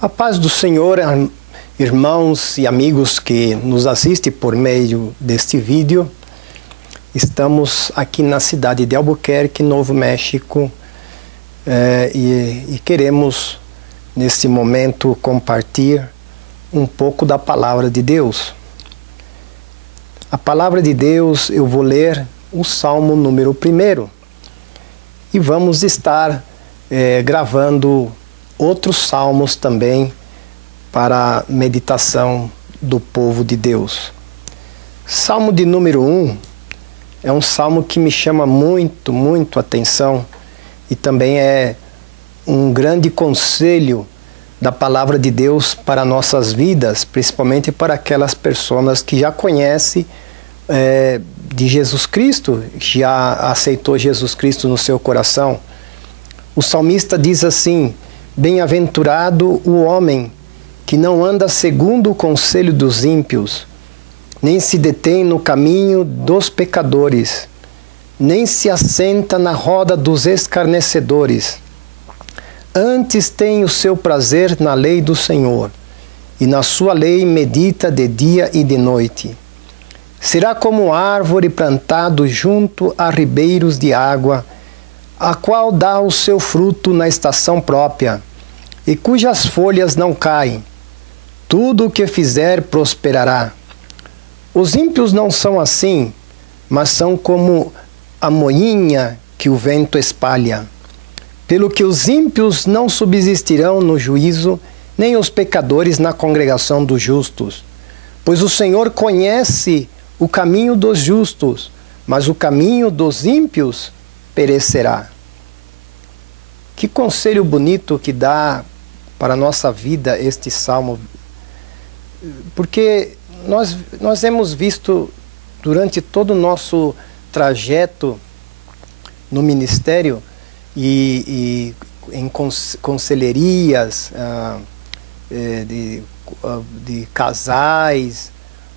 A paz do Senhor, irmãos e amigos que nos assistem por meio deste vídeo. Estamos aqui na cidade de Albuquerque, Novo México, e queremos, nesse momento, compartilhar um pouco da Palavra de Deus. A Palavra de Deus, eu vou ler o Salmo número 1 e vamos estar gravando outros salmos também para a meditação do povo de Deus. Salmo de número 1 é um salmo que me chama muito a atenção e também é um grande conselho da palavra de Deus para nossas vidas, principalmente para aquelas pessoas que já conhecem de Jesus Cristo, já aceitou Jesus Cristo no seu coração. O salmista diz assim: bem-aventurado o homem que não anda segundo o conselho dos ímpios, nem se detém no caminho dos pecadores, nem se assenta na roda dos escarnecedores. Antes tem o seu prazer na lei do Senhor, e na sua lei medita de dia e de noite. Será como árvore plantado junto a ribeiros de água, a qual dá o seu fruto na estação própria, e cujas folhas não caem. Tudo o que fizer prosperará. Os ímpios não são assim, mas são como a moinha que o vento espalha. Pelo que os ímpios não subsistirão no juízo, nem os pecadores na congregação dos justos. Pois o Senhor conhece o caminho dos justos, mas o caminho dos ímpios perecerá. Que conselho bonito que dá para a nossa vida este salmo, porque nós hemos visto durante todo o nosso trajeto no ministério e em conselherias de casais,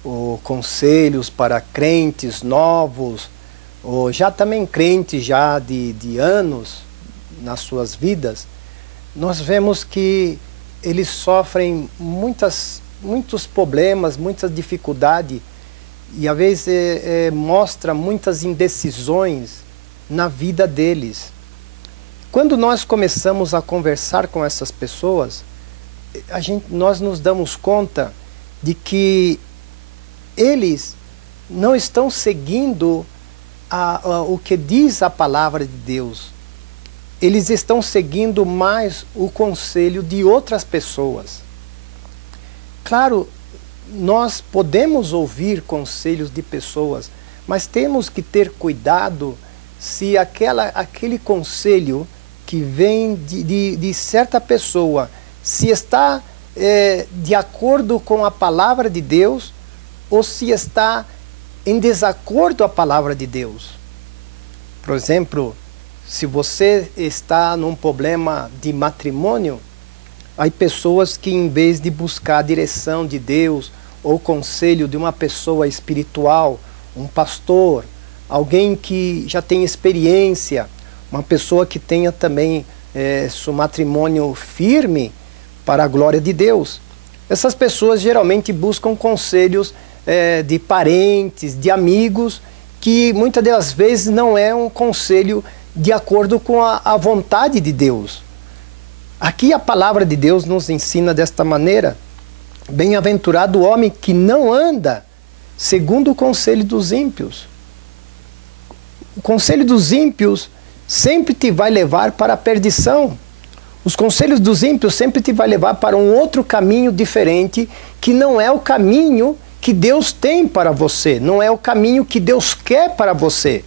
ou conselhos para crentes novos, ou já também crentes já de anos nas suas vidas, nós vemos que eles sofrem muitos problemas, muitas dificuldades, e às vezes mostra muitas indecisões na vida deles. Quando nós começamos a conversar com essas pessoas, nós nos damos conta de que eles não estão seguindo o que diz a palavra de Deus. Eles estão seguindo mais o conselho de outras pessoas. Claro, nós podemos ouvir conselhos de pessoas, mas temos que ter cuidado se aquele conselho que vem de certa pessoa, se está de acordo com a palavra de Deus ou se está em desacordo com a palavra de Deus. Por exemplo, se você está num problema de matrimônio, há pessoas que, em vez de buscar a direção de Deus ou conselho de uma pessoa espiritual, um pastor, alguém que já tem experiência, uma pessoa que tenha também seu matrimônio firme para a glória de Deus, essas pessoas geralmente buscam conselhos de parentes, de amigos, que muitas das vezes não é um conselho de acordo com a vontade de Deus. Aqui a palavra de Deus nos ensina desta maneira: bem-aventurado o homem que não anda segundo o conselho dos ímpios. O conselho dos ímpios sempre te vai levar para a perdição. Os conselhos dos ímpios sempre te vai levar para um outro caminho diferente, que não é o caminho que Deus tem para você, não é o caminho que Deus quer para você.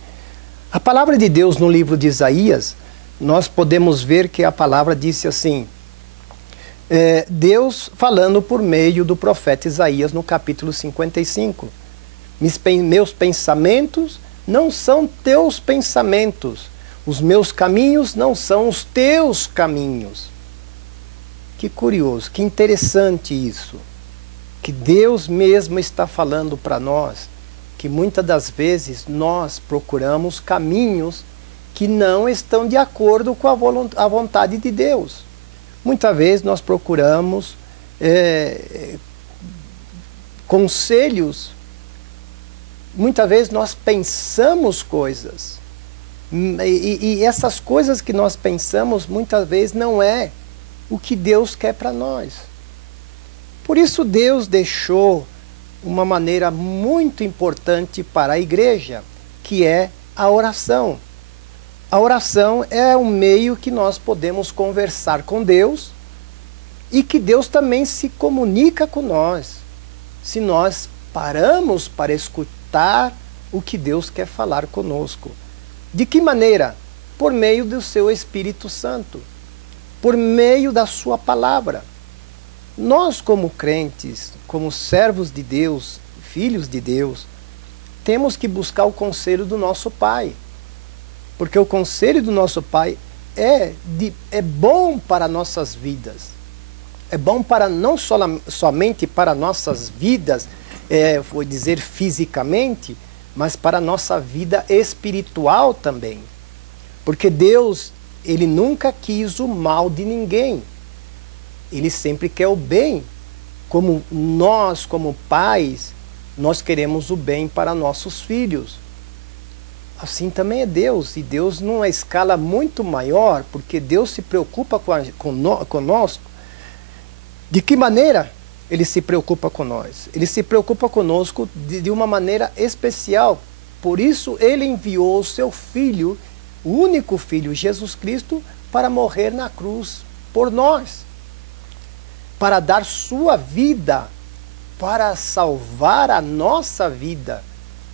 A palavra de Deus no livro de Isaías, nós podemos ver que a palavra disse assim, Deus falando por meio do profeta Isaías no capítulo 55, meus pensamentos não são teus pensamentos, os meus caminhos não são os teus caminhos. Que curioso, que interessante isso, que Deus mesmo está falando para nós, que muitas das vezes nós procuramos caminhos que não estão de acordo com a vontade de Deus. muitas vezes nós procuramos conselhos, muitas vezes nós pensamos coisas, e essas coisas que nós pensamos, muitas vezes não é o que Deus quer para nós. Por isso Deus deixou uma maneira muito importante para a igreja, que é a oração. A oração é um meio que nós podemos conversar com Deus e que Deus também se comunica com nós, se nós paramos para escutar o que Deus quer falar conosco. De que maneira? Por meio do seu Espírito Santo, por meio da sua palavra. Nós, como crentes, como servos de Deus, filhos de Deus, temos que buscar o conselho do nosso Pai. Porque o conselho do nosso Pai é bom para nossas vidas. É bom para não somente para nossas vidas, vou dizer fisicamente, mas para a nossa vida espiritual também. Porque Deus, Ele nunca quis o mal de ninguém. Ele sempre quer o bem. Como nós, como pais, nós queremos o bem para nossos filhos. Assim também é Deus. E Deus numa escala muito maior, porque Deus se preocupa conosco. De que maneira Ele se preocupa com nós? Ele se preocupa conosco de uma maneira especial. Por isso Ele enviou o seu Filho, o único Filho, Jesus Cristo, para morrer na cruz por nós. Para dar sua vida, para salvar a nossa vida,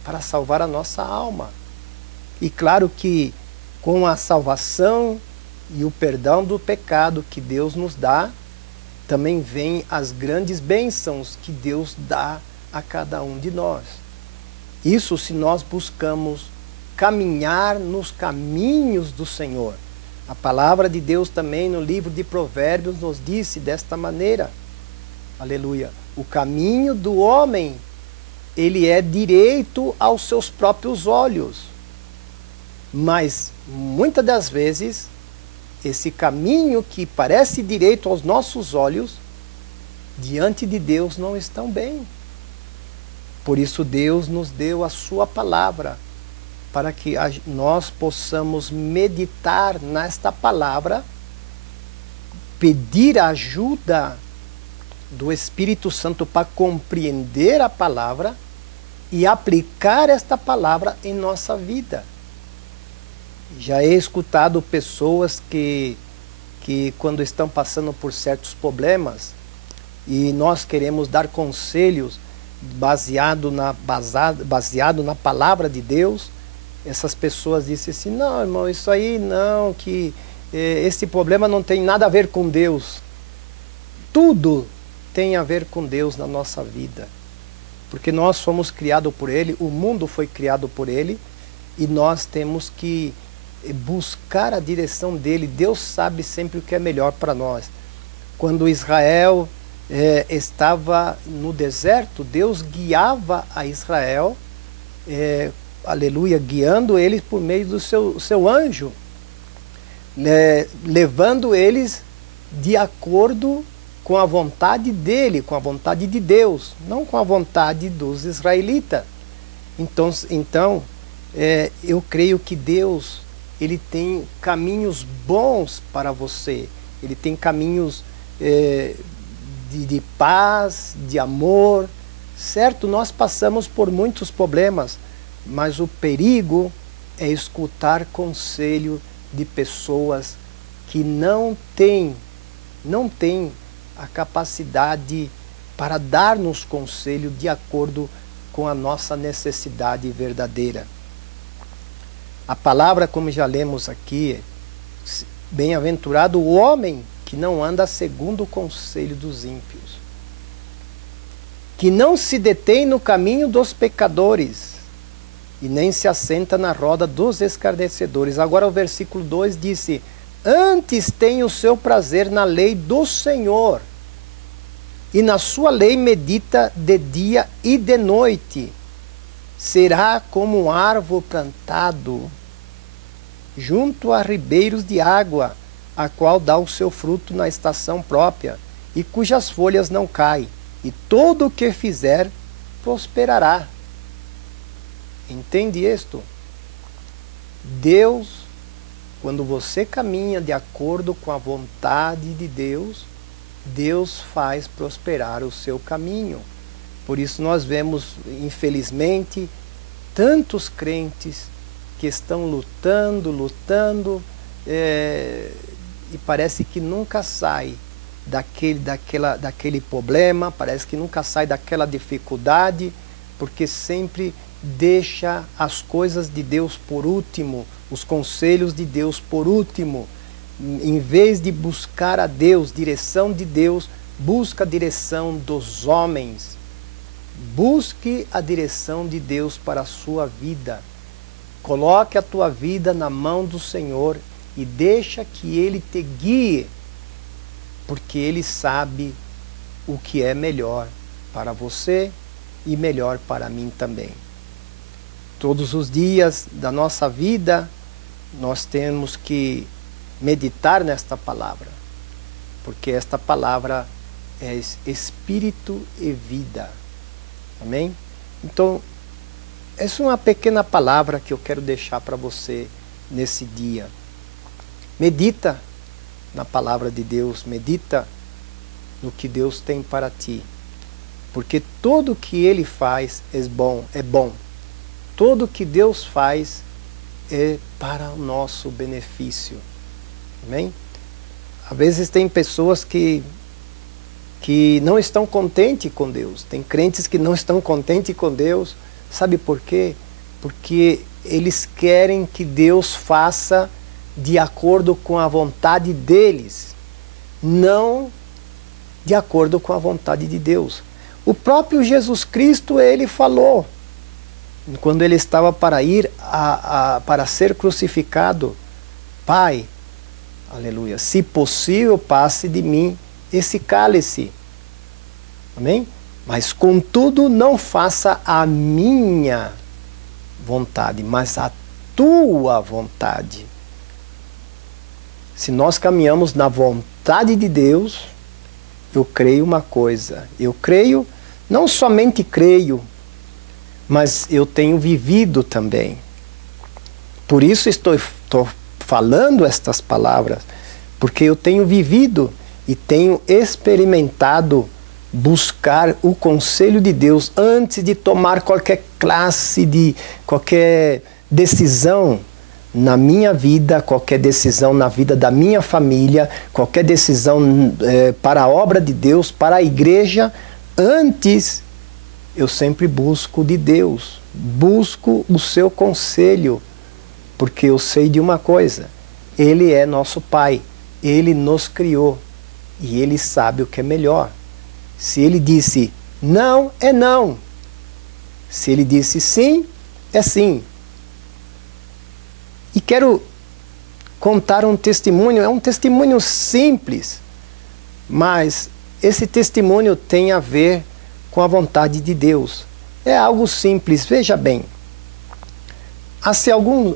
para salvar a nossa alma. E claro que com a salvação e o perdão do pecado que Deus nos dá, também vem as grandes bênçãos que Deus dá a cada um de nós. Isso se nós buscamos caminhar nos caminhos do Senhor. A palavra de Deus também no livro de Provérbios nos disse desta maneira. Aleluia. O caminho do homem, ele é direito aos seus próprios olhos. Mas muitas das vezes esse caminho que parece direito aos nossos olhos, diante de Deus não estão bem. Por isso Deus nos deu a sua palavra, para que nós possamos meditar nesta palavra, pedir a ajuda do Espírito Santo para compreender a palavra e aplicar esta palavra em nossa vida. Já he escutado pessoas que quando estão passando por certos problemas e nós queremos dar conselhos baseado na palavra de Deus, essas pessoas dizem assim, não, irmão, isso aí não, que esse problema não tem nada a ver com Deus. Tudo tem a ver com Deus na nossa vida. Porque nós fomos criados por Ele, o mundo foi criado por Ele, e nós temos que buscar a direção dele. Deus sabe sempre o que é melhor para nós. Quando Israel estava no deserto, Deus guiava a Israel, aleluia, guiando eles por meio do seu anjo, levando eles de acordo com a vontade dele, com a vontade de Deus, não com a vontade dos israelitas. Então eu creio que Deus, Ele tem caminhos bons para você. Ele tem caminhos de paz, de amor. Certo, nós passamos por muitos problemas, mas o perigo é escutar conselho de pessoas que não têm a capacidade para dar-nos conselho de acordo com a nossa necessidade verdadeira. A palavra, como já lemos aqui, bem-aventurado o homem que não anda segundo o conselho dos ímpios, que não se detém no caminho dos pecadores e nem se assenta na roda dos escarnecedores. Agora o versículo 2 disse, antes tem o seu prazer na lei do Senhor, e na sua lei medita de dia e de noite. Será como um árvore plantado junto a ribeiros de água, a qual dá o seu fruto na estação própria, e cujas folhas não caem, e todo o que fizer prosperará. Entende isto? Deus, quando você caminha de acordo com a vontade de Deus, Deus faz prosperar o seu caminho. Por isso nós vemos, infelizmente, tantos crentes que estão lutando, e parece que nunca sai daquele problema, parece que nunca sai daquela dificuldade, porque sempre deixa as coisas de Deus por último, os conselhos de Deus por último. Em vez de buscar a Deus, direção de Deus, busca a direção dos homens. Busque a direção de Deus para a sua vida. Coloque a tua vida na mão do Senhor e deixa que Ele te guie, porque Ele sabe o que é melhor para você e melhor para mim também. Todos os dias da nossa vida, nós temos que meditar nesta palavra, porque esta palavra é espírito e vida. Amém? Então, essa é uma pequena palavra que eu quero deixar para você nesse dia. Medita na palavra de Deus, medita no que Deus tem para ti, porque tudo que Ele faz é bom. Tudo que Deus faz é para o nosso benefício. Amém? Às vezes tem pessoas que não estão contentes com Deus. Tem crentes que não estão contentes com Deus. Sabe por quê? Porque eles querem que Deus faça de acordo com a vontade deles, não de acordo com a vontade de Deus. O próprio Jesus Cristo, Ele falou, quando Ele estava para ir para ser crucificado: Pai, aleluia, se possível, passe de mim esse cálice. Amém? Mas contudo, não faça a minha vontade, mas a tua vontade. Se nós caminhamos na vontade de Deus, eu creio uma coisa. Eu creio, não somente creio, mas eu tenho vivido também. Por isso estou falando estas palavras, porque eu tenho vivido e tenho experimentado buscar o conselho de Deus antes de tomar qualquer decisão na minha vida, qualquer decisão na vida da minha família, qualquer decisão para a obra de Deus, para a igreja. Antes, eu sempre busco de Deus, busco o seu conselho, porque eu sei de uma coisa: Ele é nosso Pai, Ele nos criou e Ele sabe o que é melhor. Se Ele disse não, é não. Se Ele disse sim, é sim. E quero contar um testemunho, é um testemunho simples, mas esse testemunho tem a ver com a vontade de Deus. É algo simples, veja bem. Há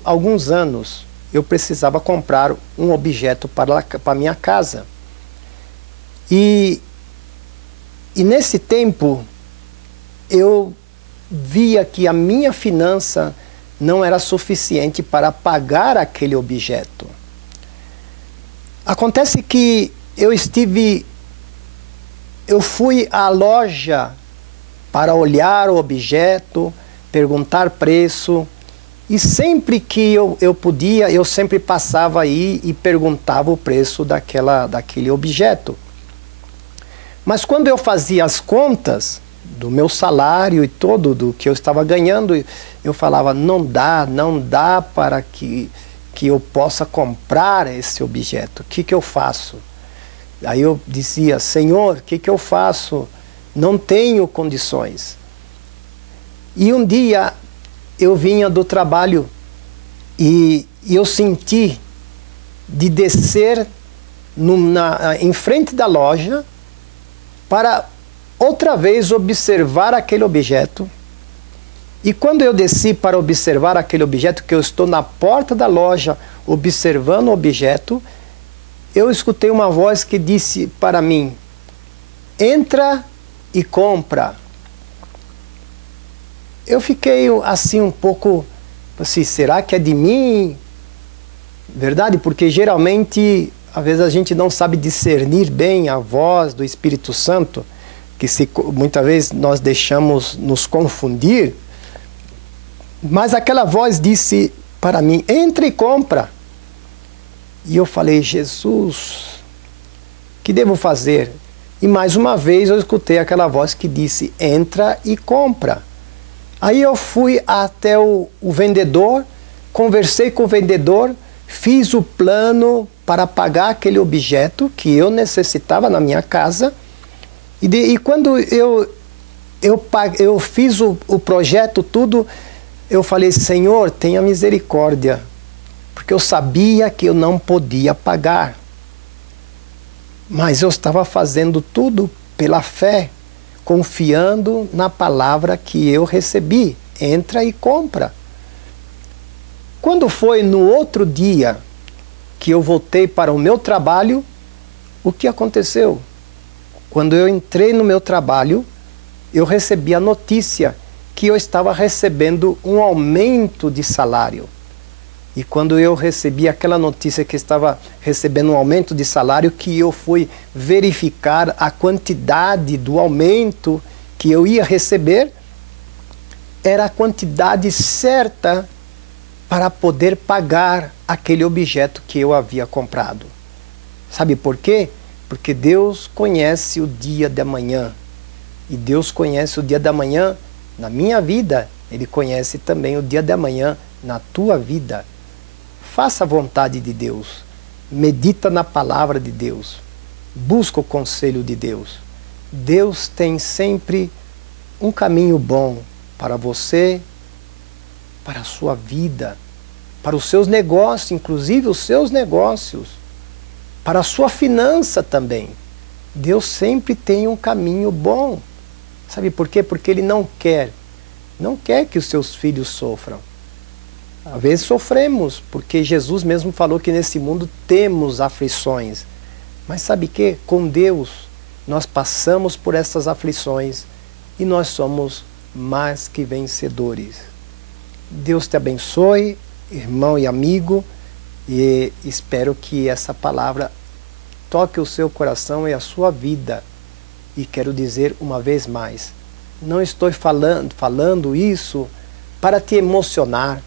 alguns anos eu precisava comprar um objeto para a minha casa. E nesse tempo eu via que a minha finança não era suficiente para pagar aquele objeto. Acontece que eu fui à loja para olhar o objeto, perguntar preço, e sempre que eu podia, eu sempre passava aí e perguntava o preço daquele objeto. Mas quando eu fazia as contas do meu salário e todo do que eu estava ganhando, eu falava: não dá para que eu possa comprar esse objeto. O que eu faço? Aí eu dizia: Senhor, o que eu faço? Não tenho condições. E um dia eu vinha do trabalho e eu senti de descer em frente da loja para outra vez observar aquele objeto. E quando eu desci para observar aquele objeto, que eu estou na porta da loja observando o objeto, eu escutei uma voz que disse para mim: entra e compra. Eu fiquei assim um pouco assim, será que é de mim? Verdade? Porque geralmente, às vezes a gente não sabe discernir bem a voz do Espírito Santo, que muitas vezes nós deixamos nos confundir. Mas aquela voz disse para mim: entra e compra. E eu falei: Jesus, o que devo fazer? E mais uma vez eu escutei aquela voz que disse: entra e compra. Aí eu fui até o vendedor, conversei com o vendedor, fiz o plano para pagar aquele objeto que eu necessitava na minha casa. E quando eu fiz o projeto, tudo, eu falei: Senhor, tenha misericórdia, porque eu sabia que eu não podia pagar. Mas eu estava fazendo tudo pela fé, confiando na palavra que eu recebi: entra e compra. Quando foi no outro dia que eu voltei para o meu trabalho, o que aconteceu? Quando eu entrei no meu trabalho, eu recebi a notícia que eu estava recebendo um aumento de salário. E quando eu recebi aquela notícia que estava recebendo um aumento de salário, que eu fui verificar a quantidade do aumento que eu ia receber, era a quantidade certa para poder pagar aquele objeto que eu havia comprado. Sabe por quê? Porque Deus conhece o dia de amanhã. E Deus conhece o dia da manhã na minha vida. Ele conhece também o dia de amanhã na tua vida. Faça a vontade de Deus, medita na palavra de Deus, busca o conselho de Deus. Deus tem sempre um caminho bom para você, para a sua vida, para os seus negócios, inclusive os seus negócios, para a sua finança também. Deus sempre tem um caminho bom. Sabe por quê? Porque Ele não quer que os seus filhos sofram. Às vezes sofremos, porque Jesus mesmo falou que nesse mundo temos aflições. Mas sabe que? Com Deus, nós passamos por essas aflições e nós somos mais que vencedores. Deus te abençoe, irmão e amigo, e espero que essa palavra toque o seu coração e a sua vida. E quero dizer uma vez mais, não estou falando isso para te emocionar,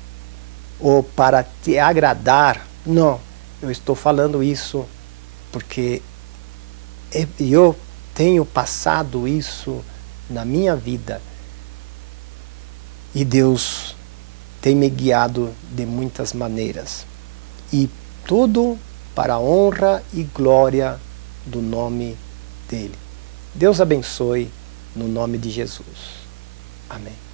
ou para te agradar. Não, eu estou falando isso porque eu tenho passado isso na minha vida e Deus tem me guiado de muitas maneiras, e tudo para a honra e glória do nome dele. Deus abençoe no nome de Jesus. Amém.